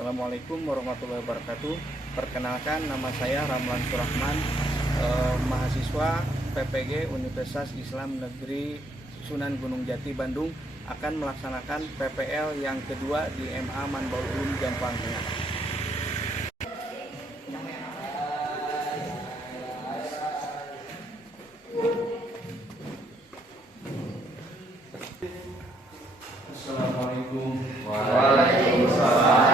Assalamualaikum warahmatullahi wabarakatuh. Perkenalkan, nama saya Ramlan Surahman, mahasiswa PPG Universitas Islam Negeri Sunan Gunung Jati Bandung, akan melaksanakan PPL yang kedua di MA Manbaul Ulum Jampang Tengah. Assalamualaikum. Waalaikumsalam.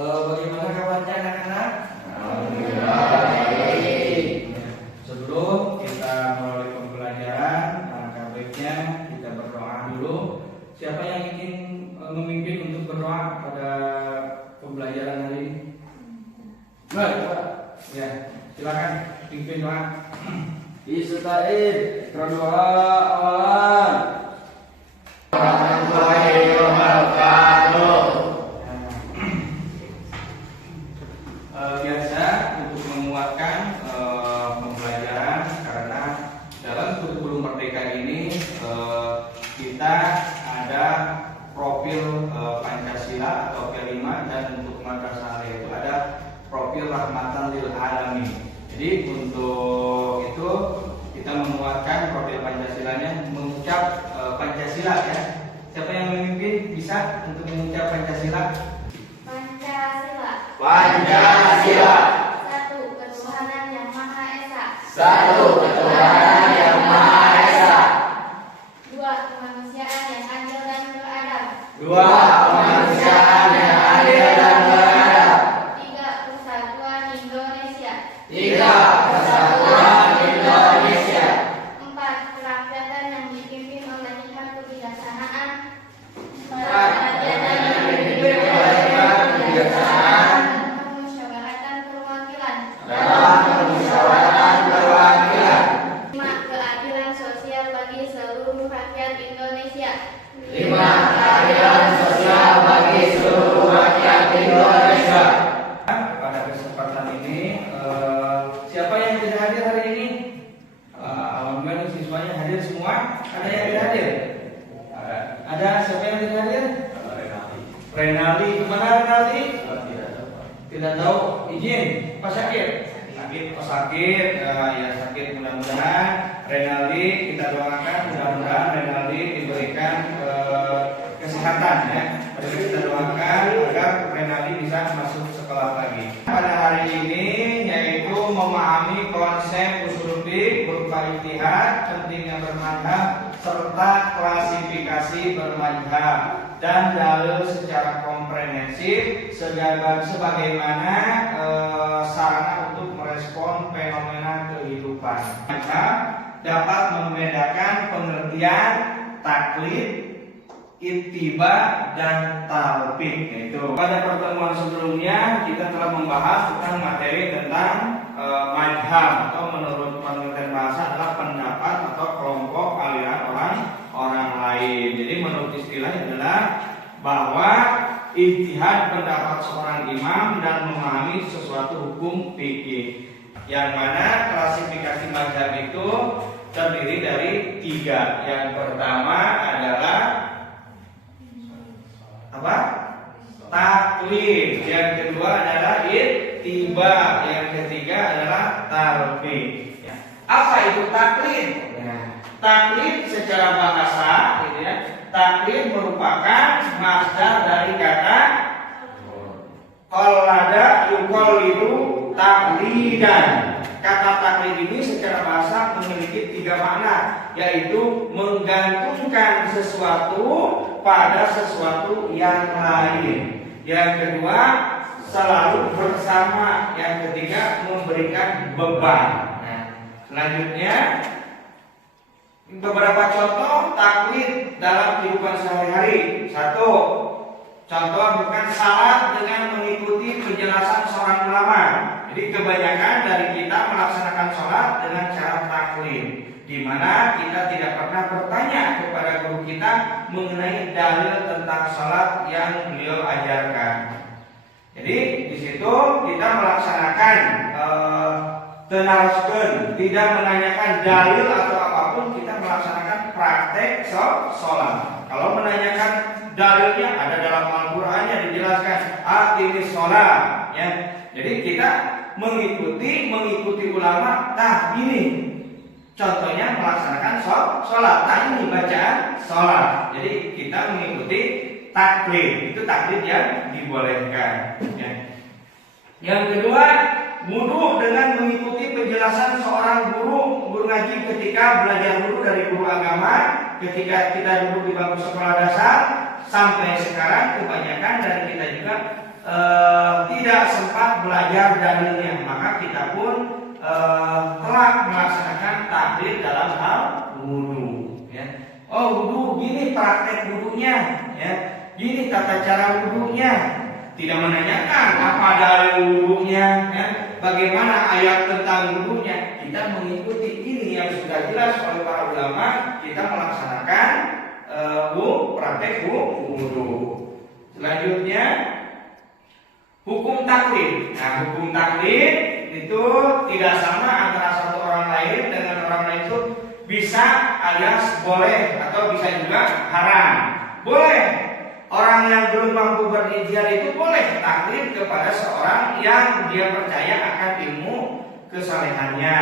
Bagaimana kabarnya anak-anak? Alhamdulillah baik. Sebelum kita mulai pembelajaran, alangkah baiknya kita berdoa dulu. Siapa yang ingin memimpin untuk berdoa pada pembelajaran hari ini? Baik, Pak. Ya, silakan pimpin doa. Ista'id berdoa awalan. Warahmatullahi wabarakatuh. Biasa untuk menguatkan pembelajaran, karena dalam kurikulum merdeka ini kita ada profil Pancasila atau kelima, dan untuk madrasah itu ada profil rahmatan lil alamin. Jadi untuk itu kita menguatkan profil Pancasilanya, mengucap Pancasila ya. Siapa yang memimpin bisa untuk mengucap Pancasila? Pancasila. Satu, ketuhanan yang Maha Esa. Satu ketuhanan yang Maha Esa. Dua, kemanusiaan yang adil dan beradab. Dua kemanusiaan yang adil dan beradab. Tiga, persatuan Indonesia. Tiga persatuan Indonesia. Empat, kerakyatan yang dipimpin oleh hikmat kebijaksanaan. Empat, kerakyatan yang dipimpin oleh hikmat kebijaksanaan. Permusyawaratan perwakilan. Dalam permusyawaratan perwakilan. Lima, keadilan sosial bagi seluruh rakyat Indonesia. Lima, keadilan sosial bagi seluruh rakyat Indonesia. Pada kesempatan ini siapa yang tidak hadir hari ini? Alhamdulillah siswanya hadir semua. Ada yang tidak hadir? Ada. Siapa yang tidak hadir? Renaldi. Kemana Renaldi? Tidak tahu. Izin. Pak sakit? Sakit. Oh sakit. Ya sakit. Mudah-mudahan Renaldi, kita doakan mudah-mudahan Renaldi diberikan kesehatan ya. Kita doakan agar Renaldi bisa masuk sekolah lagi. Pada hari ini yaitu memahami konsep usul fiqh berupa ijtihad, pentingnya bermadhab, serta klasifikasi bermadhab dan dalil secara komprehensif sebagaimana sarana untuk merespon fenomena kehidupan. Madhab dapat membedakan pengertian taklid, ittiba, dan talqin. Itu pada pertemuan sebelumnya kita telah membahas tentang materi tentang madhab, atau menurut pengertian bahasa adalah pendapat atau kelompok aliran orang lain. Jadi menurut istilah adalah bahwa ijtihad pendapat seorang imam dan memahami sesuatu hukum fikih, yang mana klasifikasi madhab itu terdiri dari tiga. Yang pertama adalah apa? Taklid. Yang kedua adalah ittiba. Yang ketiga adalah talqin. Apa itu taklid? Taklid secara bahasa, gitu ya. Taklid merupakan masdar dari kata qallada yuqallidu taqlidan. Kata taklid ini secara bahasa memiliki tiga makna, yaitu menggantungkan sesuatu pada sesuatu yang lain. Yang kedua, selalu bersama. Yang ketiga, memberikan beban. Nah, selanjutnya beberapa contoh taklid dalam kehidupan sehari-hari. Satu, contoh bukan salat dengan mengikuti penjelasan seorang ulama. Jadi kebanyakan dari kita melaksanakan sholat dengan cara taklid, di mana kita tidak pernah bertanya kepada guru kita mengenai dalil tentang sholat yang beliau ajarkan. Jadi di situ kita melaksanakan tenaroskeun, tidak menanyakan dalil atau apapun apapun kita melaksanakan praktek sholat. Kalau menanyakan dalilnya ada dalam Al-Qur'annya dijelaskan aqimis sholat ya. Jadi kita mengikuti ulama. Nah ini contohnya melaksanakan sholat. Nah ini bacaan sholat. Jadi kita mengikuti taklid. Itu taklid yang dibolehkan ya. Yang kedua, wudu dengan mengikuti penjelasan seorang guru ngaji ketika belajar wudu dari guru agama. Ketika kita duduk di bangku sekolah dasar sampai sekarang kebanyakan dari kita juga tidak sempat belajar dalilnya, maka kita pun telah melaksanakan taklid dalam hal wudu ya. Oh wudu gini praktek wudunya ya, gini tata cara wudunya. Tidak menanyakan apa dalil wudunya ya, bagaimana ayat tentang wudunya. Kita mengikuti ini yang sudah jelas oleh para ulama. Kita melaksanakan praktek wudu. Selanjutnya hukum taklid. Nah, hukum taklid itu tidak sama antara satu orang lain dengan orang lain itu bisa alias boleh atau bisa juga haram. Boleh. Orang yang belum mampu berijtihad itu boleh taklid kepada seorang yang dia percaya akan ilmu kesalehannya.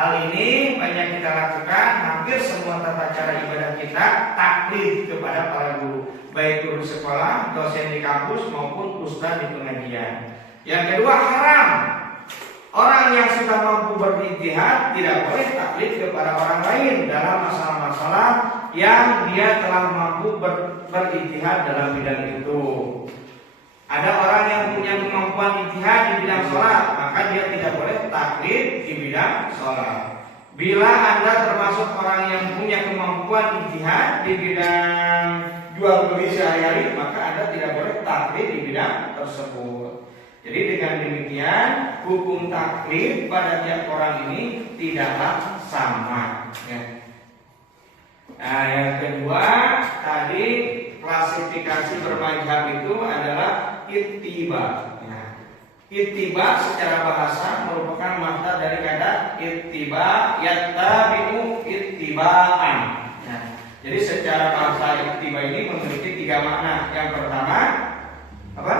Hal ini banyak kita lakukan, hampir semua tata cara ibadah kita taklid kepada para guru, baik guru sekolah, dosen di kampus maupun ustaz di pengajian. Yang kedua haram. Orang yang sudah mampu berijtihad tidak boleh taklid kepada orang lain dalam masalah-masalah yang dia telah mampu berijtihad dalam bidang itu. Ada orang yang punya kemampuan ijtihad di bidang sholat, maka dia tidak boleh taklid di bidang sholat. Bila Anda termasuk orang yang punya kemampuan ijtihad di bidang jual beli sehari-hari, maka Anda tidak boleh taklid di bidang tersebut. Jadi dengan demikian hukum taklid pada tiap orang ini tidaklah sama ya. Nah yang kedua tadi klasifikasi bermadzhab itu adalah ittiba ya. Ittiba secara bahasa merupakan makna dari kata ittiba yattabi'u ittiba'an ya. Jadi secara bahasa ittiba ini memiliki tiga makna. Yang pertama apa?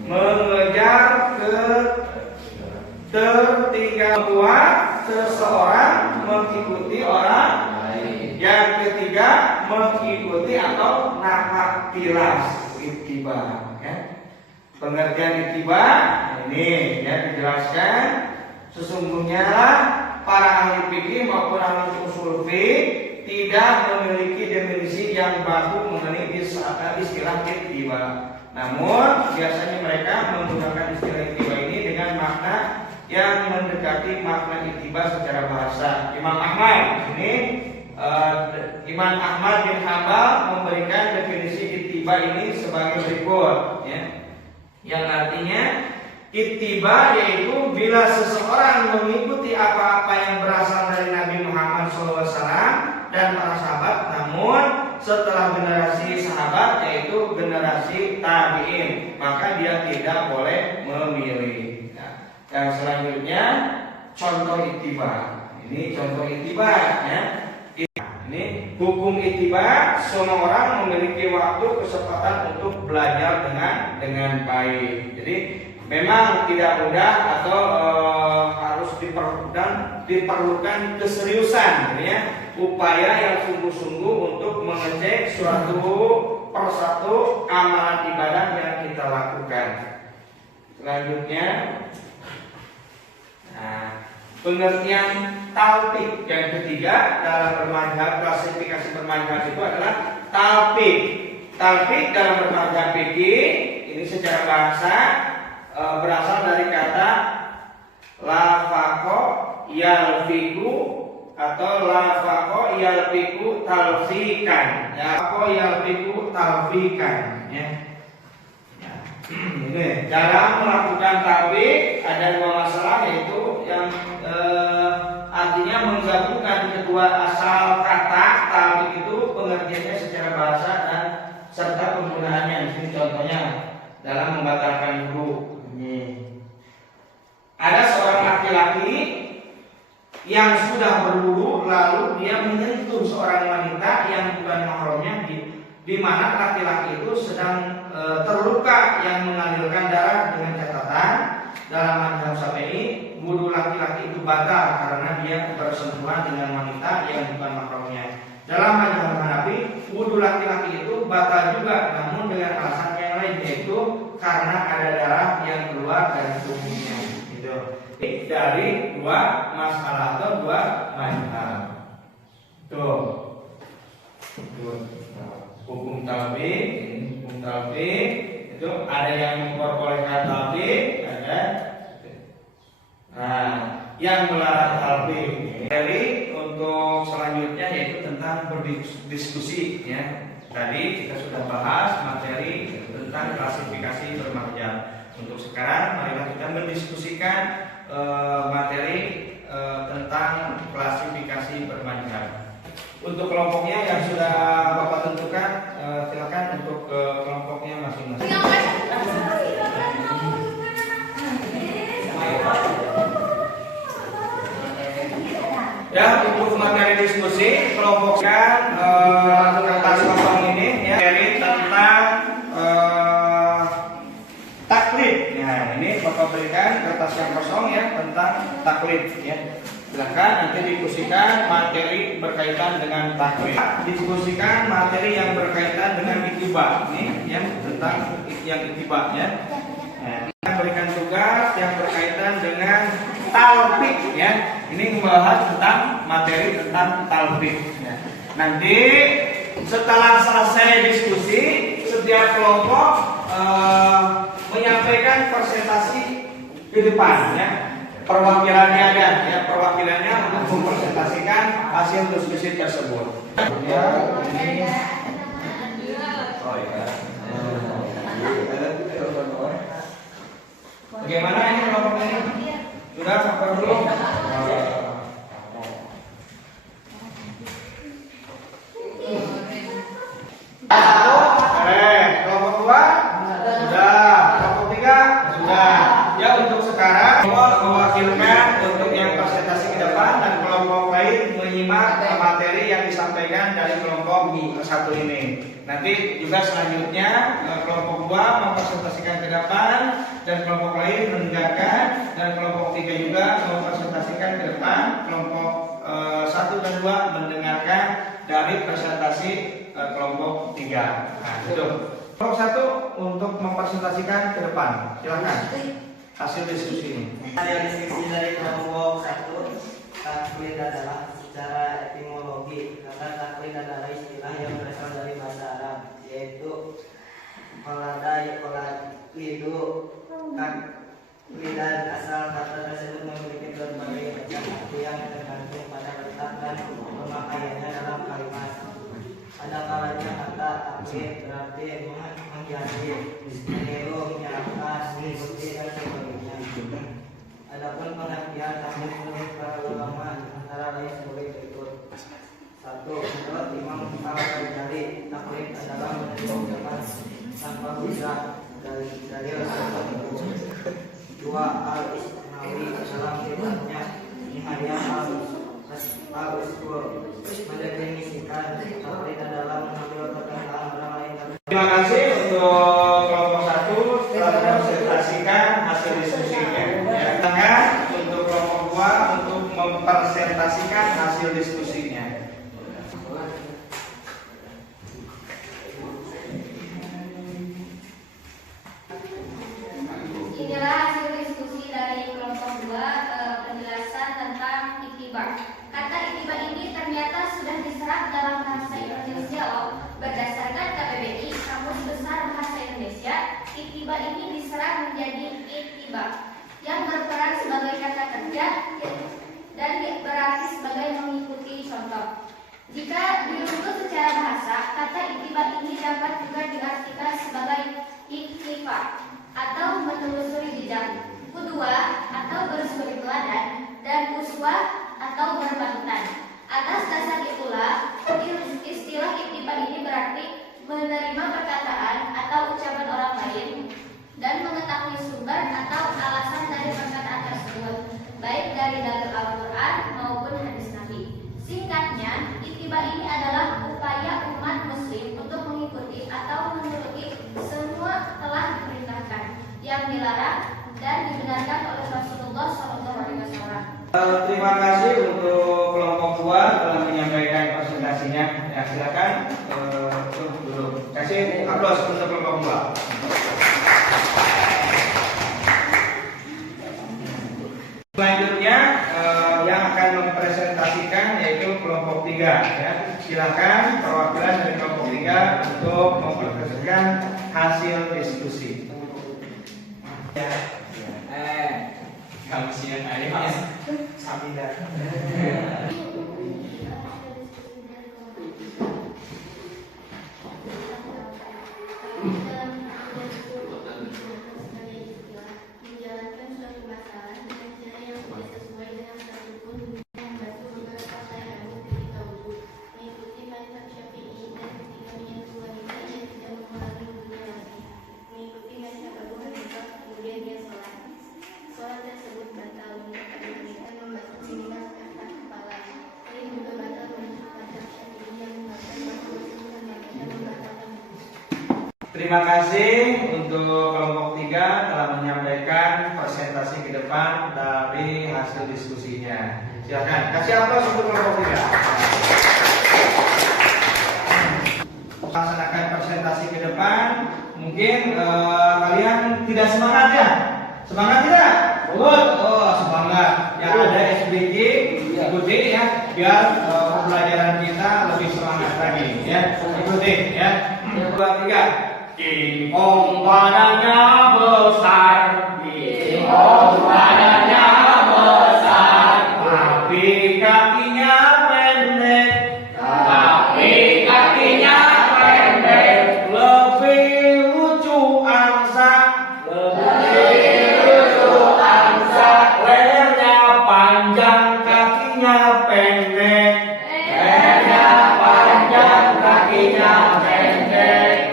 Mengejar ketertinggalan buat seseorang mengikuti orang lain. Yang ketiga mengikuti atau nakatilas ittiba ya. Pengertian ittiba ini ya dijelaskan sesungguhnya para ahli fikih maupun ahli ushul fiqh tidak memiliki definisi yang baku mengenai istilah ittiba. Namun biasanya mereka menggunakan istilah ittiba ini dengan makna yang mendekati makna ittiba secara bahasa. Imam Ahmad bin Hanbal memberikan definisi ittiba ini sebagai berikut ya. Yang artinya ittiba yaitu bila seseorang mengikuti apa-apa yang berasal dari Nabi Muhammad SAW dan para sahabat, namun setelah generasi sahabat yaitu generasi tabi'in, maka dia tidak boleh memilih. Nah, yang selanjutnya contoh ittiba. Ini contoh ittiba ya. Ini hukum ittiba, semua orang memiliki waktu kesempatan untuk belajar dengan baik. Jadi memang tidak mudah atau harus diperlukan keseriusan ya. Upaya yang sungguh-sungguh untuk mengecek suatu persatu amalan ibadah yang kita lakukan. Selanjutnya, pengertian talfiq yang ketiga dalam bermadzhab, klasifikasi bermadzhab itu adalah talfiq. Talfiq dalam bermadzhab fikih ini secara bahasa berasal dari kata lafaqo yalfiqu atau lafaqo yalfiqu talfiqan. Lafaqo yalfiqu talfiqan ya. Ini dalam melakukan talfiq ada dua masalah, yaitu yang artinya menggabungkan kedua asal kata talfiq itu pengertiannya secara bahasa dan serta penggunaannya. Di sini contohnya dalam membatalkan wudu. Ada seorang laki-laki yang sudah berwudu lalu dia menyentuh seorang wanita yang bukan mahramnya di mana laki-laki itu sedang terluka yang mengalirkan darah, dengan catatan dalam mazhab Syafi'i wudu laki-laki itu batal karena dia bersentuhan dengan wanita yang bukan mahramnya. Dalam mazhab Hanafi wudu laki-laki itu batal juga, namun dengan alasan yang lain, yaitu karena ada darah yang keluar dari tubuhnya. Gitu. Dari dua masalah atau dua mazhab. Tuh. Hukum talbik, hukum talbik itu ada yang memperbolehkan talbik, ada yang melarang talbik. Jadi untuk selanjutnya yaitu tentang berdiskusi ya. Tadi kita sudah bahas materi tentang klasifikasi bermadzhab. Untuk sekarang marilah kita mendiskusikan materi tentang klasifikasi bermadzhab. Untuk kelompoknya yang sudah Bapak tentukan, silakan untuk kelompoknya masing-masing. Ya, untuk materi diskusi kelompokkan kertas kosong ini ya, materi tentang taklid. Nah, ini Bapak berikan kertas yang kosong ya tentang taklid ya. Silakan nanti diskusikan materi berkaitan dengan taklid. Diskusikan materi yang berkaitan dengan ittiba. Ini yang tentang yang ittiba ya. Nah, kita berikan tugas yang berkaitan dengan talbik ya. Ini membahas tentang materi tentang talbik ya. Nanti setelah selesai diskusi, setiap kelompok menyampaikan presentasi ke depan ya. Perwakilannya ada ya, perwakilannya untuk mempresentasikan hasil diskusi tersebut. Ya, ini. Oh ya. Bagaimana ini kelompoknya ini? Sudah sampai belum? Kelompok dua sudah, kelompok tiga sudah. Ya untuk sekarang mewakilkan untuk yang presentasi ke depan dan kelompok lain menyimak materi yang disampaikan dari kelompok satu ini. Nanti juga selanjutnya kelompok dua mempresentasikan ke depan dan kelompok lain mendengarkan, dan kelompok tiga juga mempresentasikan ke depan. Kelompok satu dan dua mendengarkan dari presentasi kelompok tiga. Nah, itu. Kelompok satu untuk mempresentasikan ke depan. Silakan. Hasil diskusi ini. Hasil diskusi dari kelompok satu, taklid adalah secara etimologi. Kata taklid adalah istilah yang berasal dari bahasa Arab, yaitu koladai, koladidu. Taklidan asal kata tersebut memiliki berbagai macam arti yang tergantung pada letak dan pemakaiannya dalam kalimat. Ada kalanya kata taklid berarti menghiasi, meniru, menyerahkan, mengikuti dan sebagainya. Adapun pengertian taklid menurut para ulama antara lain sebagai berikut. 1. Menurut Imam Al-Ghazali, taklid adalah meniru ucapan tanpa hujah dari tertentu. 2. Al-Isnawi dalam kitabnya Nihayah Al-Usul mendefinisikan taklid adalah mengambil perkataan orang lain. Terima kasih untuk kelompok satu telah mempresentasikan hasil diskusinya. Silakan untuk kelompok dua untuk mempresentasikan hasil diskusinya. Inilah hasil diskusi dari kelompok 2, penjelasan tentang ittiba. Kata ittiba ini ternyata sudah diserap dalam bahasa Indonesia loh. Berdasarkan KBBI, Kamus Besar Bahasa Indonesia, ittiba ini diserap menjadi ittiba yang berperan sebagai kata kerja dan berarti sebagai mengikuti contoh. Jika diruntut secara bahasa, kata ittiba ini dapat juga diartikan sebagai iktifa atau menelusuri jejak, qudwa atau bersuri teladan, dan uswah atau berpanutan. Atas dasar itulah istilah ittiba ini berarti menerima perkataan atau ucapan orang lain dan mengetahui sumber atau alasan dari perkataan tersebut, baik dari dalil Al-Quran maupun Ittiba ini adalah upaya umat muslim untuk mengikuti atau menuruti semua telah diperintahkan, yang dilarang dan dibenarkan oleh Rasulullah SAW. Terima kasih untuk kelompok 2 telah menyampaikan presentasinya. Ya, silakan dulu. Kasih aplaus untuk kelompok 2. Selanjutnya yang akan mempresentasikan yaitu kelompok 3 ya. Silakan perwakilan dari kelompok 3 untuk mempresentasikan hasil diskusi. Ya. Kamu siang hari mas. Sambil Terima kasih untuk kelompok 3 telah menyampaikan presentasi ke depan dari hasil diskusinya. Silakan kasih aplaus untuk kelompok 3. Laksanakan presentasi ke depan. Mungkin kalian tidak semangat ya? Semangat tidak? Oh, semangat. Yang ada SBG ikuti ya, biar pembelajaran kita lebih semangat lagi ya. Ikuti ya. 1, 2, 3. King badannya besar, King badannya besar, tapi kakinya pendek, lebih lucu angsa, lehernya panjang, kakinya pendek,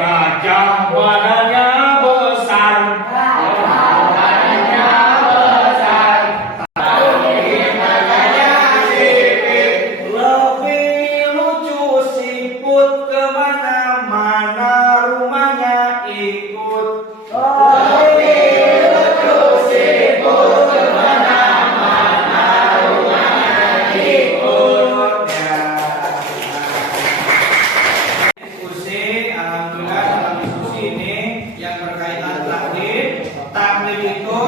gajah badannya besar, tapi badannya sipit, lebih lucu siput, kemana-mana rumahnya ikut. Diskusi, alhamdulillah dalam diskusi ini yang berkaitan taklid itu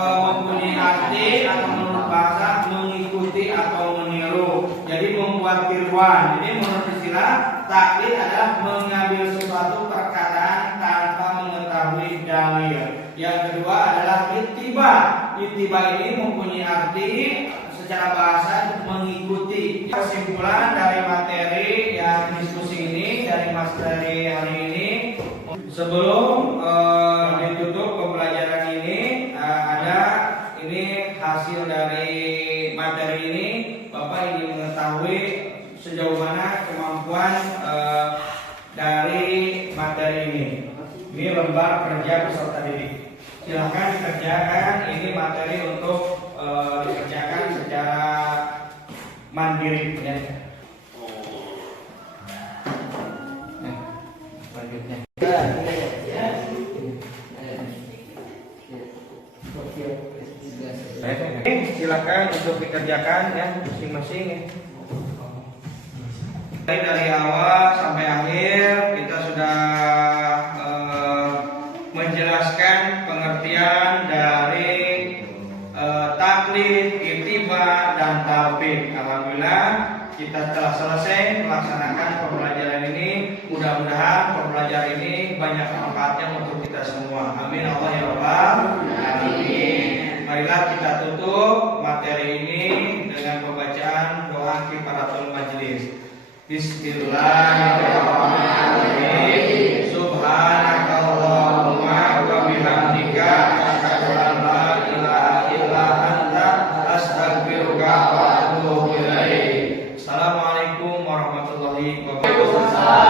mempunyai arti atau menurut bahasa mengikuti atau meniru. Jadi membuat tiruan. Jadi menurut istilah taklid adalah mengambil suatu perkataan tanpa mengetahui dalil. Yang kedua adalah ittiba. Ittiba ini mempunyai arti secara bahasa mengikuti. Kesimpulan dari materi yang diskusi ini dari materi hari ini, sebelum ditutup pembelajaran ini ada ini hasil dari materi ini. Bapak ingin mengetahui sejauh mana kemampuan dari materi ini. Ini lembar kerja peserta didik. Silahkan dikerjakan. Ini materi untuk dikerjakan secara mandiri ya. Selanjutnya. Silakan untuk dikerjakan ya masing-masing ya. Dari awal sampai akhir kita sudah menjelaskan pengertian dari taklid, ittiba dan talbid. Alhamdulillah kita telah selesai melaksanakan pembelajaran ini. Mudah-mudahan pembelajaran ini banyak manfaatnya untuk kita semua. Amin Allah ya Rabbal alamin. Marilah kita tutup materi ini dengan pembacaan doa kifaratul majlis. Bismillahirrahmanirrahim. Subhanakallahumma wa bihamdika asyhadu an la ilaha illa anta astaghfiruka wa atubu ilaik. Assalamualaikum warahmatullahi wabarakatuh.